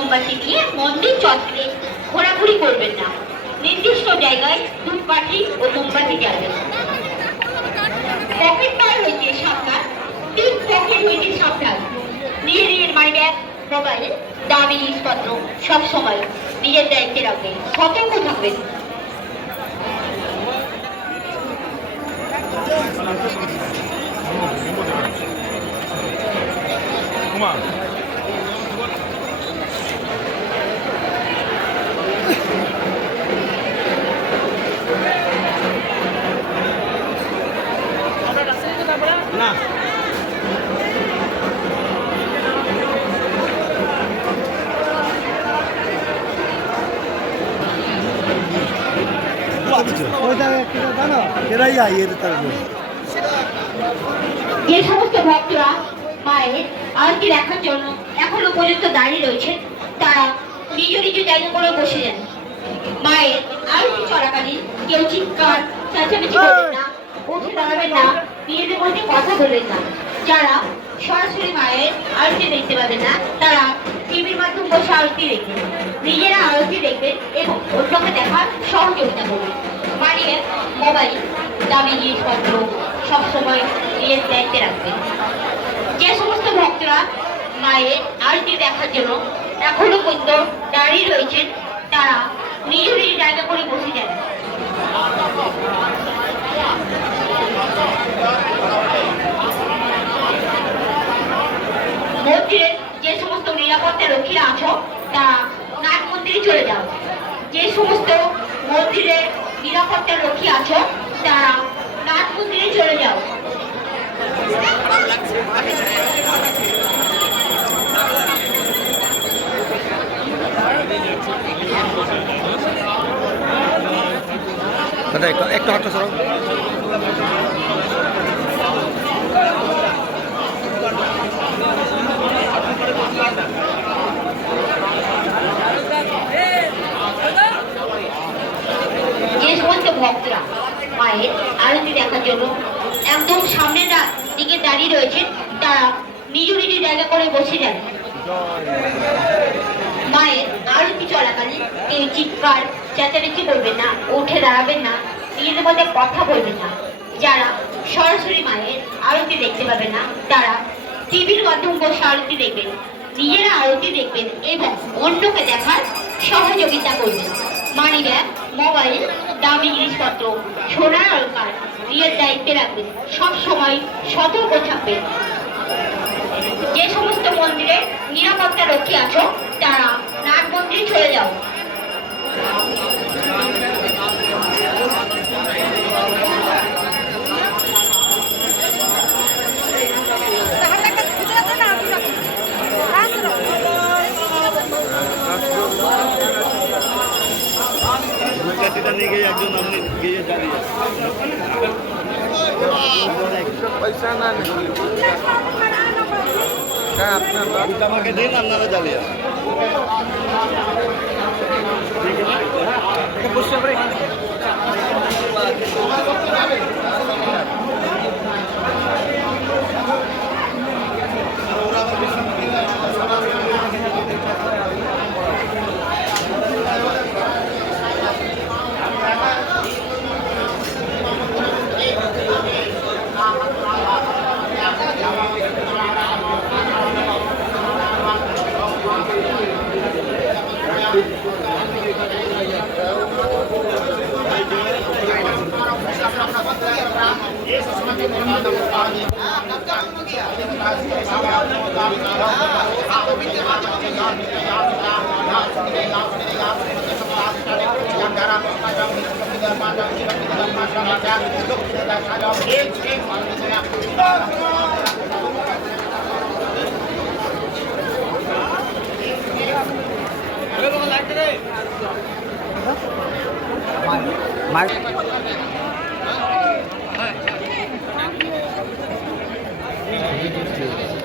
মোমবাতি নিয়ে মন্দির চত্বরে ঘোরাঘুরি করবেন না। নির্দিষ্ট জায়গায় ধূপকাঠি ও মোমবাতি জ্বালবেন। পকেট মার হইতে সাবধান তিন পকেট হইতে সাবধান নিজের মানি ব্যাগ মোবাইল দামি জিনিসপত্র সব সময় নিজের দায়িত্বে রাখবেন, সতর্ক থাকবেন। কুমার না এরাই সমস্ত ভক্তরা মায়ের আরতি দেখার জন্য এখনও পর্যন্ত দাঁড়িয়ে রয়েছেন তারা নিজ নিজ জায়গা করে বসে যান। মায়ের আরতি চলাকালীন কেউ চিৎকার, চেঁচামেচি করবেন না উঠে দাঁড়াবেন না, নিজেদের মধ্যে কথা বলবেন না। যারা সরাসরি মায়ের আরতি দেখতে পাবেন না, তারা টিভির মাধ্যমে বসে আরতি দেখবেন। নিজেরা আরতি দেখবেন এবং অন্যকে দেখার মোবাইল দামি জিনিসপত্র সবসময় নিজের দায়িত্বে রাখবেন যে সমস্ত ভক্তরা মায়ের আরতি দেখার জন্য এখনও পর্যন্ত দাঁড়িয়ে রয়েছেন, তারা নিজ নিজ জায়গা করে বসে যান মন্দিরের যে সমস্ত নিরাপত্তা রক্ষীরা আছো, তারা নাট মন্দিরে চলে যাও। যে সমস্ত মন্দিরের নিরাপত্তা রক্ষী আছো তারা মন্দিরে চলে যাও। একটা হাতটা সরাও যে সমস্ত ভক্তরা মায়ের আরতি দেখার জন্য একদম সামনের দিকে দাঁড়িয়ে রয়েছেন তারা নিজ নিজ জায়গা করে বসে যান। মায়ের আরতি চলাকালীন কেউ চিৎকার, চেঁচামেচি করবেন না, উঠে দাঁড়াবেন না, নিজেদের মধ্যে কথা বলবেন না। যারা সরাসরি মায়ের আরতি দেখতে পাবে না, তারা টিভির মাধ্যমে বসে আরতি দেখবেন, নিজেরা আরতি দেখবেন এবং অন্যকে দেখার সহযোগিতা করবেন। মানি ব্যাগ মোবাইল দামি জিনিসপত্র, সোনার অলকার নিজের দায়িত্বে রাখবেন সব সময় সতর্ক থাকবেন যে সমস্ত মন্দিরে নিরাপত্তা রক্ষী আছো, তারা নাট মন্দিরে চলে যাও। দুইটা নিয়ে গিয়ে একজন আপনি গিয়ে দাঁড়িয়ে পয়সা না হ্যাঁ আপনার আমাকে দিন আপনারা জ্বালিয়ে Mike.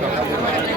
はい。